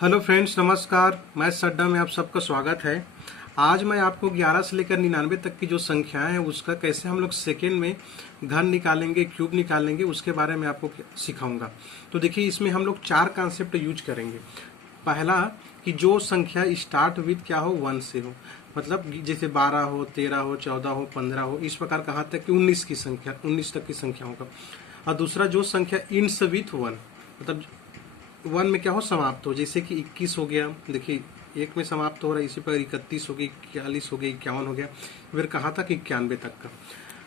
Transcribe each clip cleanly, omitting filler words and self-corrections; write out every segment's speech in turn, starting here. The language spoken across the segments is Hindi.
हेलो फ्रेंड्स, नमस्कार। मैं सड्डा में आप सबका स्वागत है। आज मैं आपको 11 से लेकर 99 तक की जो संख्याएं हैं उसका कैसे हम लोग सेकेंड में घन निकालेंगे, क्यूब निकालेंगे, उसके बारे में आपको सिखाऊंगा। तो देखिए, इसमें हम लोग 4 कॉन्सेप्ट यूज करेंगे। पहला कि जो संख्या स्टार्ट विद क्या हो, 1 से हो, मतलब जैसे 12 हो, 13 हो, 14 हो, 15 हो, इस प्रकार कहाँ तक कि 19 की संख्या, 19 तक की संख्या होगा। और दूसरा जो संख्या इंड्स विथ 1, मतलब 1 में क्या हो, समाप्त हो, जैसे कि 21 हो गया, देखिए 1 में समाप्त हो रहा है, इसी पर 31 हो गई, 41 हो गई, 51 हो गया, फिर कहाँ तक 91 तक का।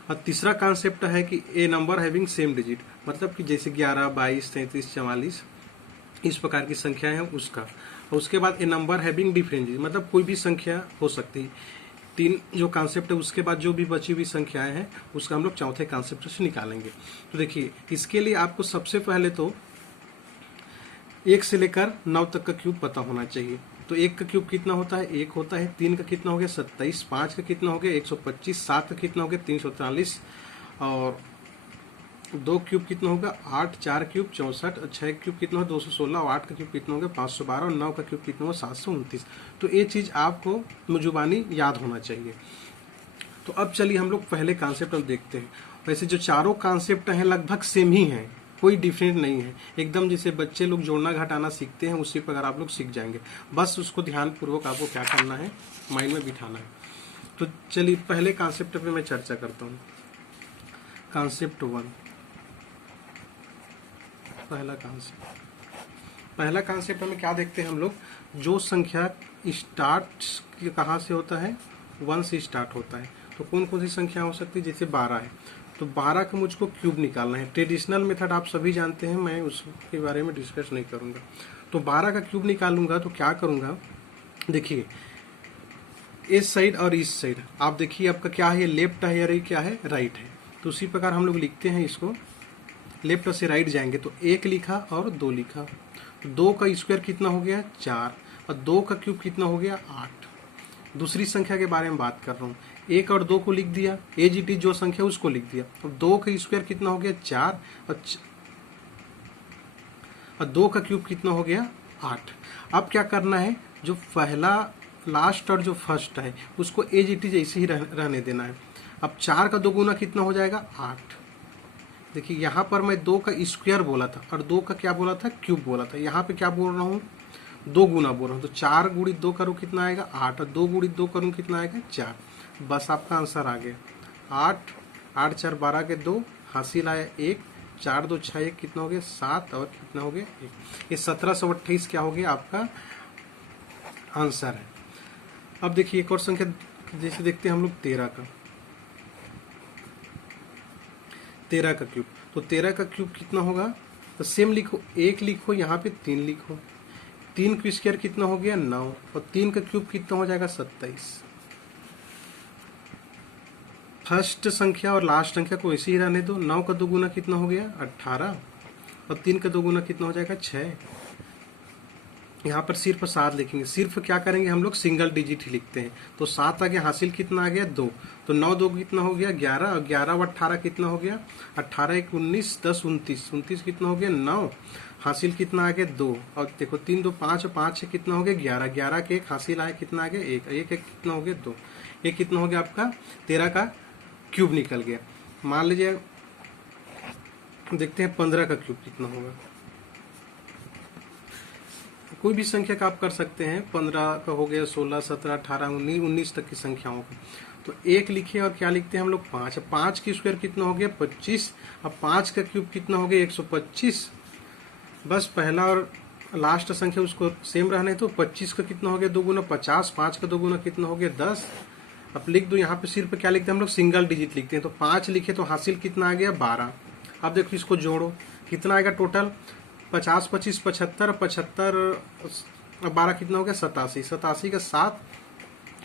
और तीसरा कॉन्सेप्ट है कि ए नंबर हैविंग सेम डिजिट, मतलब कि जैसे 11, 22, 33, 44 इस प्रकार की संख्या है उसका। और उसके बाद ए नंबर हैविंग डिफरेंट डिजिट, मतलब कोई भी संख्या हो सकती है। 3 जो कॉन्सेप्ट है, उसके बाद जो भी बची हुई संख्याएं हैं उसका हम लोग चौथे कॉन्सेप्ट से निकालेंगे। तो देखिए, इसके लिए आपको सबसे पहले तो 1 से लेकर 9 तक का क्यूब पता होना चाहिए। तो 1 का क्यूब कितना होता है, 1 होता है। 3 का कितना हो गया, 27। 5 का कितना हो गया, 125। 7 का कितना हो गया, 343। और 2 क्यूब कितना होगा, 8। 4 क्यूब 64। 6 क्यूब कितना हो, 216। और 8 का क्यूब कितना हो गया, 512। और 9 का क्यूब कितना हो, 729। तो ये चीज आपको मुजुबानी याद होना चाहिए। तो अब चलिए हम लोग पहले कॉन्सेप्ट हम देखते हैं। वैसे जो चारों कॉन्सेप्ट हैं लगभग सेम ही हैं, कोई डिफरेंट नहीं है, एकदम जैसे बच्चे लोग जोड़ना घटाना सीखते हैं उसी प्रकार आप लोग सीख जाएंगे। बस उसको ध्यान पूर्वक आपको क्या करना है, माइंड में बिठाना है। तो चलिए पहले कॉन्सेप्ट पे मैं चर्चा करता हूँ। कॉन्सेप्ट 1, पहला कॉन्सेप्ट हमें क्या देखते हैं हम लोग, जो संख्या स्टार्ट कहाँ से होता है, 1 से स्टार्ट होता है। तो कौन कौन सी संख्या हो सकती है, जैसे 12 है, तो 12 का मुझको क्यूब निकालना है। ट्रेडिशनल मेथड आप सभी जानते हैं, मैं उसके बारे में डिस्कस नहीं करूंगा। तो 12 का क्यूब निकालूंगा तो क्या करूंगा, देखिए इस साइड और इस साइड, आप देखिए आपका क्या है, लेफ्ट है या क्या है, राइट है। तो उसी प्रकार हम लोग लिखते हैं इसको, लेफ्ट से राइट जाएंगे तो 1 लिखा और 2 लिखा। 2 का स्क्वायर कितना हो गया, 4। और 2 का क्यूब कितना हो गया, 8। दूसरी संख्या के बारे में बात कर रहा हूँ। 1 और 2 को लिख दिया, एज इट इज जो संख्या उसको लिख दिया। अब 2 का स्क्वायर कितना हो गया, 4। और 2 का क्यूब कितना हो गया, 8। अब क्या करना है, जो पहला लास्ट और जो फर्स्ट है उसको एज इट इज ऐसे ही रहने देना है। अब 4 का 2 गुना कितना हो जाएगा, 8। देखिए यहाँ पर मैं 2 का स्क्वायर बोला था और 2 का क्या बोला था, क्यूब बोला था। यहाँ पे क्या बोल रहा हूँ, 2 गुना बोल रहा हूँ। तो 4 गुणित 2 करूँ कितना आएगा, 8। और 2 गुणित 2 करूँ कितना आएगा, 4। बस आपका आंसर आ गया 8। 8 4 12 के 2, हासिल आया 1। 4 2 6 1 कितना हो गया, 7। और कितना हो गया, 1। ये 1728 क्या हो गया आपका आंसर है। अब देखिए एक और संख्या जैसे देखते हैं हम लोग 13 का, 13 का क्यूब। तो 13 का क्यूब कितना होगा, तो सेम लिखो, 1 लिखो, यहाँ पे 3 लिखो। 3 का स्क्वायर कितना हो गया, 9। और 3 का क्यूब कितना हो जाएगा, 27। फर्स्ट संख्या और लास्ट संख्या को ऐसे ही रहने दो। 9 का 2 गुना कितना हो गया, 18। और 3 का 2 गुना कितना हो जाएगा, 6। यहाँ पर सिर्फ 7 लिखेंगे, सिर्फ क्या करेंगे हम लोग, सिंगल डिजिट ही लिखते हैं। तो 7 आ गया, हासिल कितना आ गया, 2। तो 9 2 कितना हो गया, 11। और 11 और 18 कितना हो गया, 18 1 19, 10 29। 29 कितना हो गया, 9। हासिल कितना आ गया, 2। और देखो 3 2 5 और 5 से कितना हो गया, 11। 11 के 1 हासिल आया कितना आ गया, 1। 1 1 कितना हो गया, 2। ये कितना हो गया आपका 13 का क्यूब निकल गया। मान लीजिए देखते हैं 15 का क्यूब कितना होगा। कोई भी संख्या का आप कर सकते हैं, 15 का हो गया, 16 17 18 19 19 तक की संख्याओं का। तो 1 लिखे और क्या लिखते हैं हम लोग, 5। 5 की स्क्वायर कितना हो गया, 25। अब 5 का क्यूब कितना हो गया, 125। बस पहला और लास्ट संख्या उसको सेम रहने तो 25 का कितना हो गया, 2 गुना 50। 5 का 2 गुना कितना हो गया, 10। अब लिख दो, यहाँ पे सिर्फ क्या लिखते हैं हम लोग, सिंगल डिजिट लिखते हैं। तो 5 लिखे तो हासिल कितना आ गया, 12। अब देखो इसको जोड़ो, कितना आएगा टोटल, 50 25 75, 75 12 कितना हो गया, 87। 87 का 7,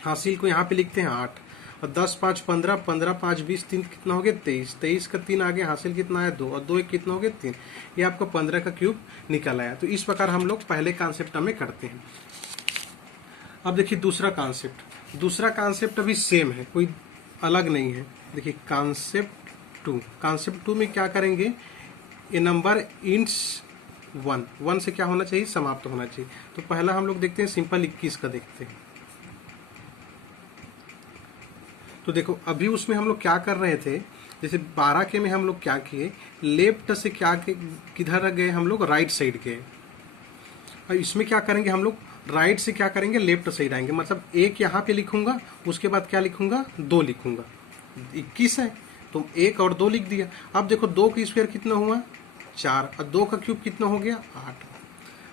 हासिल को यहाँ पे लिखते हैं 8। और 10 5 15, 15 5 20, 3 कितना हो गया, 23। 23 का 3 आ गया, हासिल कितना आया, 2। और 2 1 कितना हो गया, 3। ये आपका 15 का क्यूब निकल आया। तो इस प्रकार हम लोग पहले कॉन्सेप्ट में करते हैं। अब देखिए दूसरा कॉन्सेप्ट, दूसरा कॉन्सेप्ट अभी सेम है, कोई अलग नहीं है। देखिए कॉन्सेप्ट 2, कॉन्सेप्ट 2 में क्या करेंगे, ये नंबर इंट्स 1, 1 से क्या होना चाहिए, समाप्त होना चाहिए। तो पहला हम लोग देखते हैं सिंपल 21 का देखते हैं। तो देखो अभी उसमें हम लोग क्या कर रहे थे, जैसे 12 के में हम लोग क्या किए, लेफ्ट से क्या किधर गए हम लोग, राइट साइड गए। और इसमें क्या करेंगे हम लोग, राइट से क्या करेंगे, लेफ्ट साइड आएंगे। मतलब एक यहाँ पे लिखूंगा, उसके बाद क्या लिखूंगा, 2 लिखूंगा। 21 है तो 1 और 2 लिख दिया। अब देखो 2 का स्क्वायर कितना हुआ, 4, और 2 का क्यूब कितना हो गया, 8।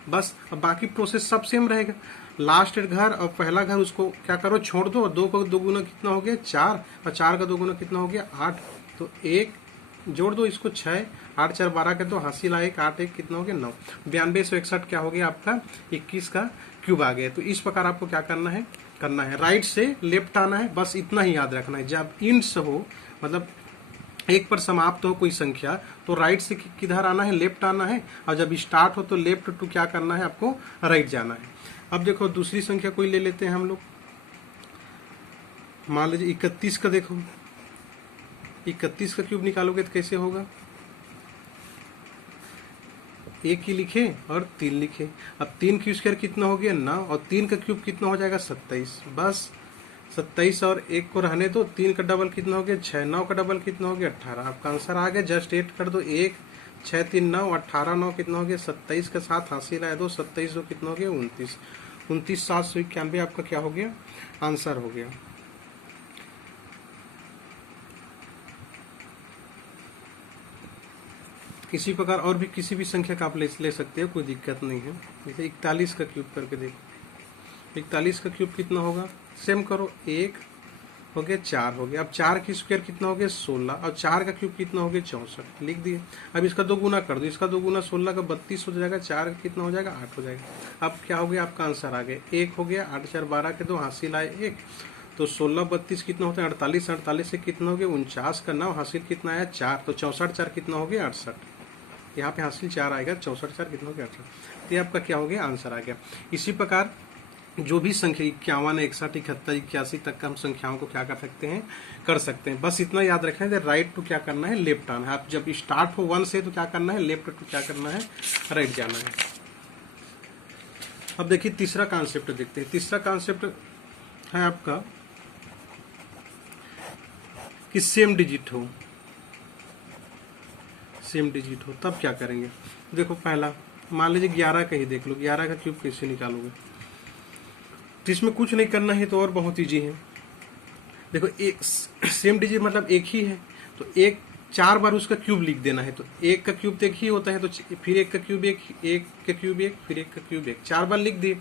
बस अब बाकी प्रोसेस सब सेम रहेगा। लास्ट घर और पहला घर उसको क्या करो, छोड़ दो। 2 का 2 गुना कितना हो गया, 4, और 4 का 2 गुना कितना हो गया, 8। तो 1 जोड़ दो इसको, 6, 8 4 12 के तो हासिल आए 8 1 कितना हो गया, 9। 9261 क्या हो गया आपका, 21 का क्यूब आ गया। तो इस प्रकार आपको क्या करना है राइट से लेफ्ट आना है। बस इतना ही याद रखना है, जब इंड्स हो मतलब 1 पर समाप्त हो कोई संख्या तो राइट से किधर आना है, लेफ्ट आना है। और जब स्टार्ट हो तो लेफ्ट टू क्या करना है, आपको राइट जाना है। अब देखो दूसरी संख्या कोई ले लेते हैं हम लोग, मान लीजिए 31 का। देखो 31 का क्यूब निकालोगे तो कैसे होगा, 1 ही लिखे और 3 लिखे। अब 3 क्यू स्क्वायर कितना हो गया, 9, और 3 का क्यूब कितना हो जाएगा, 27। बस 27 और 1 को रहने दो। 3 का डबल कितना हो गया, 6, 9 का डबल कितना हो गया, 18। आपका आंसर आ गया, जस्ट 8 कर दो। 1 6 3 9, 18 9 कितना हो गया, 27 के साथ हासिल आया 2, 27 2 कितना हो गया, 29। 29 791 आपका क्या हो गया, आंसर हो गया। इसी प्रकार और भी किसी भी संख्या का आप ले सकते हो, कोई दिक्कत नहीं है। जैसे 41 का क्यूब करके देखो, 41 का क्यूब कितना होगा, सेम करो। 1 हो गया, 4 हो गया। अब 4 की स्क्वायर कितना हो गया, 16, और 4 का क्यूब कितना हो गया, 64 लिख दिए। अब इसका 2 गुना कर दो, इसका 2 गुना 16 का 32 हो जाएगा, 4 का कितना हो जाएगा, 8 हो जाएगा। अब क्या हो गया, आपका आंसर आ गया। 1 हो गया, 8 4 12 के 2 हासिल आए 1, तो 16 32 कितना होता है, 48, 48 से कितना हो गया, 49 का 9 हासिल कितना आया, 4, तो 64 4 कितना हो गया, 68। यहाँ पे हासिल 4 आएगा, 64 4 कितना हो गया, 68। तो ये आपका क्या हो गया, आंसर आ गया। इसी प्रकार जो भी संख्या 51 61 71 81 तक का हम संख्याओं को क्या कर सकते हैं। बस इतना याद रखें, राइट टू क्या करना है, लेफ्ट आना है। आप जब स्टार्ट हो 1 से तो क्या करना है, लेफ्ट टू क्या करना है, राइट जाना है। अब देखिए तीसरा कॉन्सेप्ट देखते हैं। तीसरा कॉन्सेप्ट है आपका कि सेम डिजिट हो, तब क्या करेंगे। देखो पहला मान लीजिए 11 का ही देख लो, 11 का क्यूब कैसे निकालोगे। तो इसमें कुछ नहीं करना है, तो और बहुत ईजी है। देखो एक सेम डिजिट मतलब एक ही है, तो एक 4 बार उसका क्यूब लिख देना है। तो 1 का क्यूब तो एक ही होता है, तो फिर 1 का क्यूब 1, 1 का क्यूब 1, फिर 1 का क्यूब 1, 4 बार लिख दिए।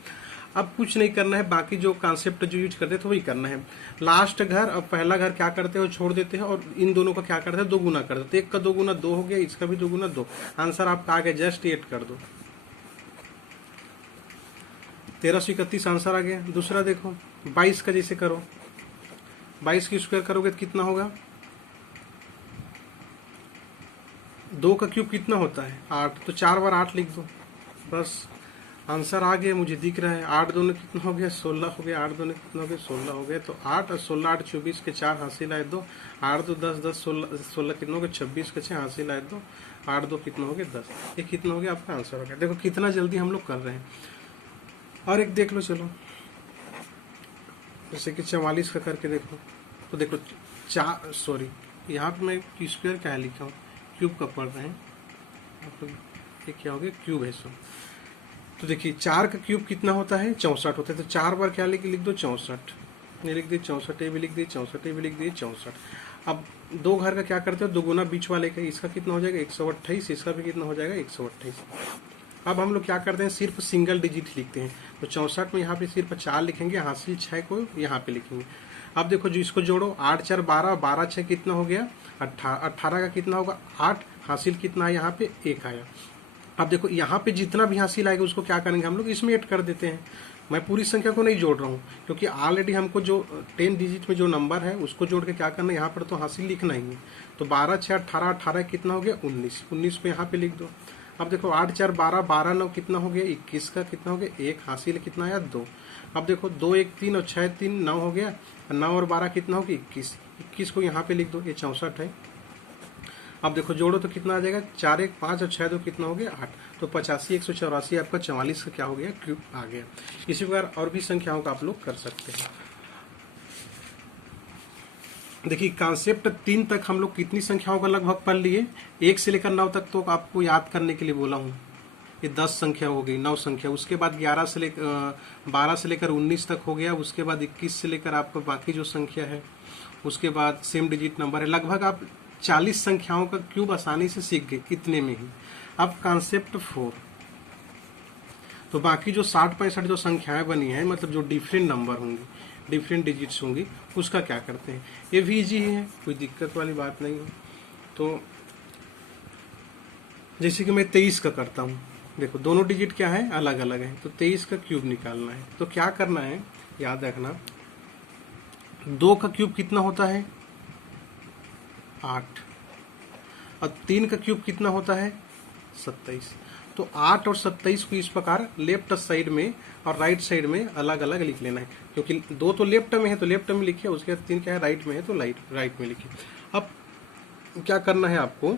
अब कुछ नहीं करना है, बाकी जो कॉन्सेप्ट जो यूज करते थे वही करना है। लास्ट घर और पहला घर क्या करते हैं, छोड़ देते हैं, और इन दोनों का क्या करते हैं, 2 गुना कर देते हैं। 1 का 2 गुना 2 हो गया, इसका भी 2 गुना 2। आंसर आपका आ गया, जस्ट 8 कर दो, 1331 आंसर आ गया। दूसरा देखो 22 का जैसे करो, 22 की स्क्वायर करोगे तो कितना होगा, 2 का क्यूब कितना होता है, 8, तो 4 बार 8 लिख दो। बस आंसर आ गया, मुझे दिख रहा है। 8 2 कितना हो गया, 16 हो गया। 8 2 कितना हो गया, 16 हो गया। तो 8 और 16 8 24 के 4 हासिल आए 2, 8 2 10 10 16 कितना हो गया, 26 के 6 हासिल आए 2, 8 2 कितना हो गया, 10। ये कितना हो गया, आपका आंसर हो गया। देखो कितना जल्दी हम लोग कर रहे हैं। और एक देख लो, चलो जैसे कि 44 का करके देखो। तो देखो यहाँ पे मैं स्क्वायर क्या लिखा हूँ, क्यूब का पढ़ रहे हैं आप लोग। ये क्या हो गया, क्यूब है सो। तो देखिए 4 का क्यूब कितना होता है, 64 होता है। तो 4 बार क्या लिख दो, 64। ये लिख दिए 64, ये भी लिख दिए 64, ये भी लिख दिए 64। अब 2 घर का क्या करते हो, 2 गुना बीच वाले का, इसका कितना हो जाएगा, 128, इसका भी कितना हो जाएगा, 128। अब हम लोग क्या करते हैं, सिर्फ सिंगल डिजिट लिखते हैं। तो 64 में यहाँ पे सिर्फ 4 लिखेंगे, हासिल 6 को यहाँ पे लिखेंगे। अब देखो जो इसको जोड़ो, 8 4 12, 12 6 कितना हो गया, 18 का कितना होगा, 8, हासिल कितना है, यहाँ पे 1 आया। अब देखो यहाँ पे जितना भी हासिल आएगा उसको क्या करेंगे हम लोग, इसमें ऐड कर देते हैं। मैं पूरी संख्या को नहीं जोड़ रहा हूँ, क्योंकि ऑलरेडी हमको जो 10 डिजिट में जो नंबर है उसको जोड़ के क्या करना है, यहाँ पर तो हासिल लिखना ही है। तो 12 6 18, 18 कितना हो गया, 19, 19 को यहाँ पे लिख दो। अब देखो 8 4 12, 12 9 कितना हो गया, 21 का कितना हो गया, 1, हासिल कितना आया, 2। अब देखो 2 1 3 और 6 3 9 हो गया, 9 और 12 कितना हो गया, 21, 21 को यहाँ पे लिख दो, ये 64 है। अब देखो जोड़ो तो कितना आ जाएगा, 4 1 5 और 6 2 कितना हो गया 8। तो 85 184 आपका 44 का क्या हो गया क्यूब आ गया। इसी प्रकार और भी संख्याओं का आप लोग कर सकते हैं। देखिए कॉन्सेप्ट 3 तक हम लोग कितनी संख्याओं का लगभग पढ़ लिए, 1 से लेकर 9 तक तो आपको याद करने के लिए बोला हूँ, ये 10 संख्या हो गई, 9 संख्या। उसके बाद 12 से लेकर 19 तक हो गया। उसके बाद 21 से लेकर आपका बाकी जो संख्या है, उसके बाद सेम डिजिट नंबर है। लगभग आप 40 संख्याओं का क्यूब आसानी से सीख गए इतने में ही। अब कॉन्सेप्ट 4, तो बाकी जो 60-65 जो संख्याएं बनी है, मतलब जो डिफरेंट नंबर होंगे, डिफरेंट डिजिट्स होंगी, उसका क्या करते हैं। ये भी इजी है, कोई दिक्कत वाली बात नहीं है। तो जैसे कि मैं 23 का करता हूँ, देखो दोनों डिजिट क्या है, अलग अलग है, तो 23 का क्यूब निकालना है। तो क्या करना है, याद रखना, 2 का क्यूब कितना होता है 8, और 3 का क्यूब कितना होता है 27। तो 8 और 27 को इस प्रकार लेफ्ट साइड में और राइट साइड में अलग अलग लिख लेना है, क्योंकि 2 तो लेफ्ट में है तो लेफ्ट में लिखिए, उसके बाद 3 क्या है राइट में है तो राइट में लिखिए। अब क्या करना है आपको,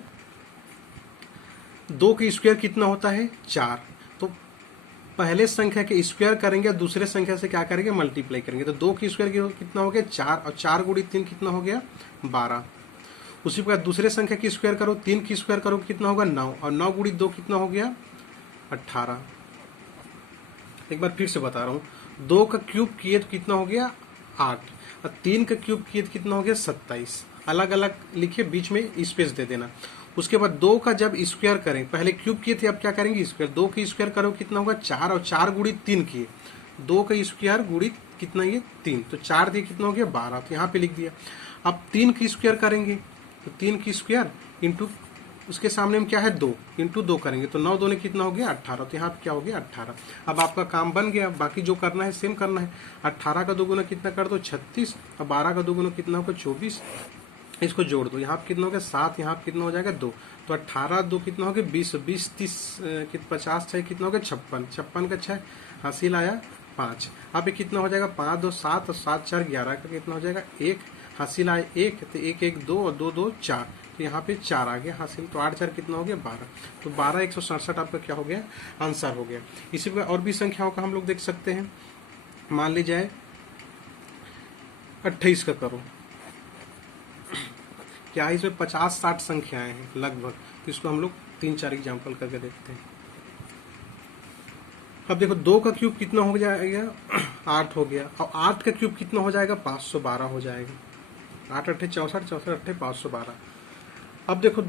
2 का स्क्वायर कितना होता है 4, तो पहले संख्या के स्क्वायर करेंगे, दूसरे संख्या से क्या करेंगे मल्टीप्लाई करेंगे। तो 2 के स्क्वायर कितना हो गया 4, और 4 गुणी 3 कितना हो गया 12। उसी प्रकार दूसरे संख्या की स्क्वायर करो, 3 की स्क्वायर करो कितना होगा 9, और 9 गुणी 2 कितना हो गया 18। एक बार फिर से बता रहा हूँ, 2 का क्यूब किए तो कितना हो गया 8, और 3 का क्यूब किए तो कितना हो गया 27। अलग अलग लिखिए, बीच में स्पेस दे देना। उसके बाद 2 का जब स्क्वायर करें, पहले क्यूब किए थे अब क्या करेंगे स्क्वायर, 2 का स्क्वायर करो कितना होगा 4, और 4 गुणी 3 किए, 2 का स्क्वायर गुणी कितना ये 3, तो 4 दिए कितना हो गया 12, तो यहाँ पे लिख दिया। अब 3 की स्क्वायर करेंगे, तो 3 की स्क्वायर इंटू उसके सामने में क्या है 2, इंटू 2 करेंगे, तो 9 2 ने कितना हो गया 18, तो यहाँ पे क्या हो गया 18। अब आपका काम बन गया, बाकी जो करना है सेम करना है। 18 का 2 गुना कितना कर दो 36, और 12 का 2 गुना कितना होगा 24, इसको जोड़ दो, यहाँ पे कितना हो गया 7, यहाँ पे कितना हो जाएगा 2, तो 18 2 कितना हो गया 20, 20 30 50 6 कितना हो गया 56, 56 का 6 हासिल आया 5। अब ये कितना हो जाएगा 5 2 7 और 7 4 11 का कितना हो जाएगा 1 हासिल आया 1, तो 1 1 2 और 2 2 4, तो यहाँ पे 4 आ गया हासिल, तो 8 4 कितना हो गया 12, तो 12 167 आपका क्या हो गया आंसर हो गया। इसी प्रकार और भी संख्याओं का हम लोग देख सकते हैं। मान ली जाए 28 का करो, क्या इसमें 50-60 संख्याएं हैं लगभग, तो इसको हम लोग 3-4 एग्जाम्पल करके देखते हैं। अब देखो 2 का क्यूब कितना हो जाएगा 8 हो गया, और 8 का क्यूब कितना हो जाएगा 512 हो जाएगा, 8 8 64 64 8 512। अब देखो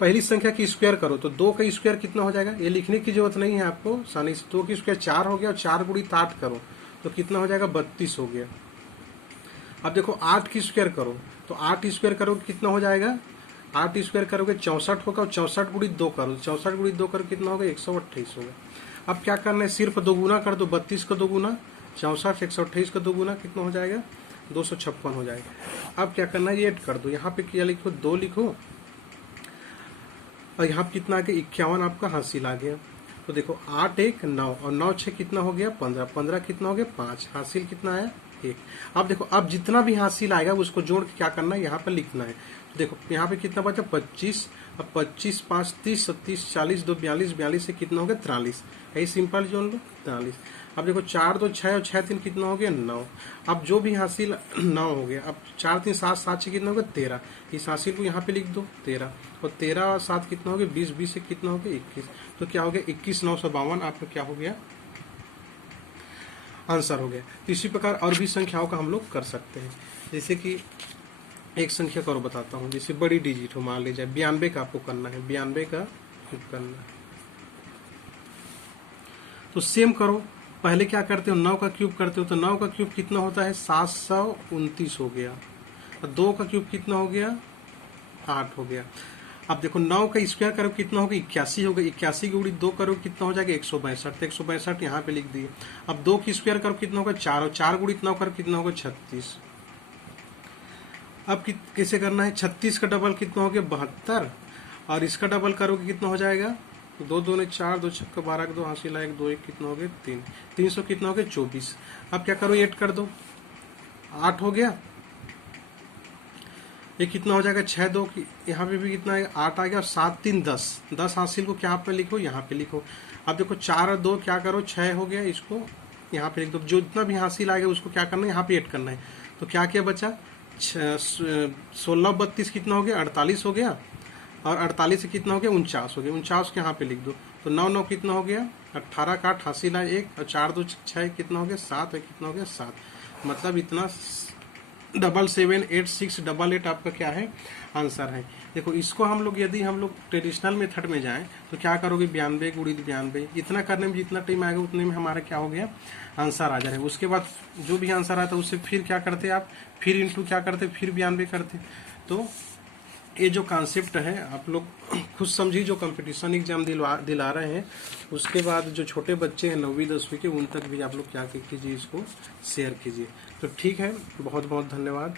पहली संख्या की स्क्वायर करो, तो 2 का स्क्वायर कितना हो जाएगा, ये लिखने की जरूरत नहीं है आपको, आसानी से 2 की स्क्वायर 4 हो गया, और 4 गुणी 8 करो तो कितना हो जाएगा 32 हो गया। अब देखो 8 की स्क्वायर करो, तो 8 स्क्वायर करोगे कितना हो जाएगा, 8 स्क्वायर करोगे 64 होगा, और 64 गुणी 2 करो, 64 गुणी 2 करो कितना होगा 128 होगा। अब क्या करना है, सिर्फ 2 गुना कर दो, 32 का 2 गुना 64, 128 का 2 गुना कितना हो जाएगा 256 हो जाएगा। अब क्या करना है, ये ऐड कर दो, यहाँ पे क्या लिखो 2 लिखो, और यहाँ पे कितना आ गया 51 आपका हासिल आ गया। तो देखो 8 1 9 और 9 6 कितना हो गया 15, 15 कितना हो गया 5, हासिल कितना आया 1। अब देखो अब जितना भी हासिल आएगा उसको जोड़ के क्या करना है यहाँ पर लिखना है। तो देखो यहाँ पे कितना बचा 25, अब 25 5 30 30 40 2 42, 42 से कितना हो गया 43, यही सिंपल जोड़ लो 43। अब देखो 4 2 6 और 6 3 कितना हो गया 9, अब जो भी हासिल 9 हो गया, अब 4 3 7 7 से कितना हो गया 13, इस हासिल को यहाँ पे लिख दो 13, और 13 और 7 कितना हो गया 20, 20 से कितना हो गया 21, तो क्या हो गया 21 952 आपका क्या हो गया आंसर हो गया। तो इसी प्रकार और भी संख्याओं का हम लोग कर सकते हैं। जैसे कि एक संख्या करो बताता हूँ, जैसे बड़ी डिजिट हो, मान लीजिए 92 का आपको करना है, 92 का करना है, तो सेम करो। पहले क्या करते हो 9 का क्यूब करते हो, तो 9 का क्यूब कितना होता है 729 हो गया, और 2 का क्यूब कितना हो गया 8 हो गया। अब देखो 9 का स्क्वायर करो कितना होगा 81 होगा, 81 की गुणी 2 करो कितना हो जाएगा 162, 162 यहाँ पे लिख दिए। अब 2 की स्क्वायर करो कितना होगा 4, और 4 गुणी 9 करो कितना होगा 36। अब कैसे करना है, 36 का डबल कितना हो गया 72, और इसका डबल करोगे कितना हो जाएगा 2 2 ने 4, 2 6 12 का 2 हासिल आएगा 2 1 कितना हो गया 3, 300 कितना हो गया 24। अब क्या करो ऐड कर दो, 8 हो गया, ये कितना हो जाएगा 6 2 यहाँ पे भी कितना है 8 आ गया, और 7 3 10, 10 हासिल को क्या पे लिखो यहाँ पे लिखो। अब देखो 4 और 2 क्या करो 6 हो गया, इसको यहाँ पे लिख दो। जो इतना भी हासिल आ गया उसको क्या करना है यहाँ पे ऐड करना है। तो क्या क्या बचा 16 32 कितना हो गया 48 हो गया, और 48 से कितना हो गया 49 हो गया, 49 के यहाँ पे लिख दो। तो 9 9 कितना हो गया 18 का 8 हासिल है 1, और 4 2 6 कितना हो गया 7 है, कितना हो गया 7। मतलब इतना 778688 आपका क्या है आंसर है। देखो इसको हम लोग यदि हम लोग ट्रेडिशनल मेथड में जाएं तो क्या करोगे 92 गुणित 92, इतना करने में जितना टाइम आएगा उतने में हमारा क्या हो गया आंसर आ जाएगा। उसके बाद जो भी आंसर आता है उससे फिर क्या करते आप, फिर इंटू क्या करते, फिर 92 करते। तो ये जो कॉन्सेप्ट है आप लोग खुद समझिए, जो कंपटीशन एग्जाम दिला रहे हैं उसके बाद जो छोटे बच्चे हैं 9वीं 10वीं के, उन तक भी आप लोग क्या कीजिए, इसको शेयर कीजिए। तो ठीक है, बहुत बहुत धन्यवाद।